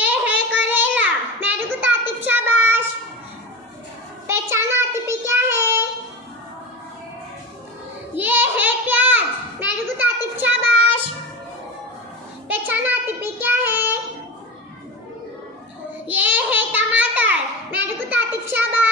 ये है करेला, मेरे को तातिफ शाबाश। पहचाना आतिफी क्या है? ये है प्याज, मेरे को तातिफ शाबाश। पहचाना आतिफी क्या है? ये है टमाटर, मेरे को तातिफ शाबाश।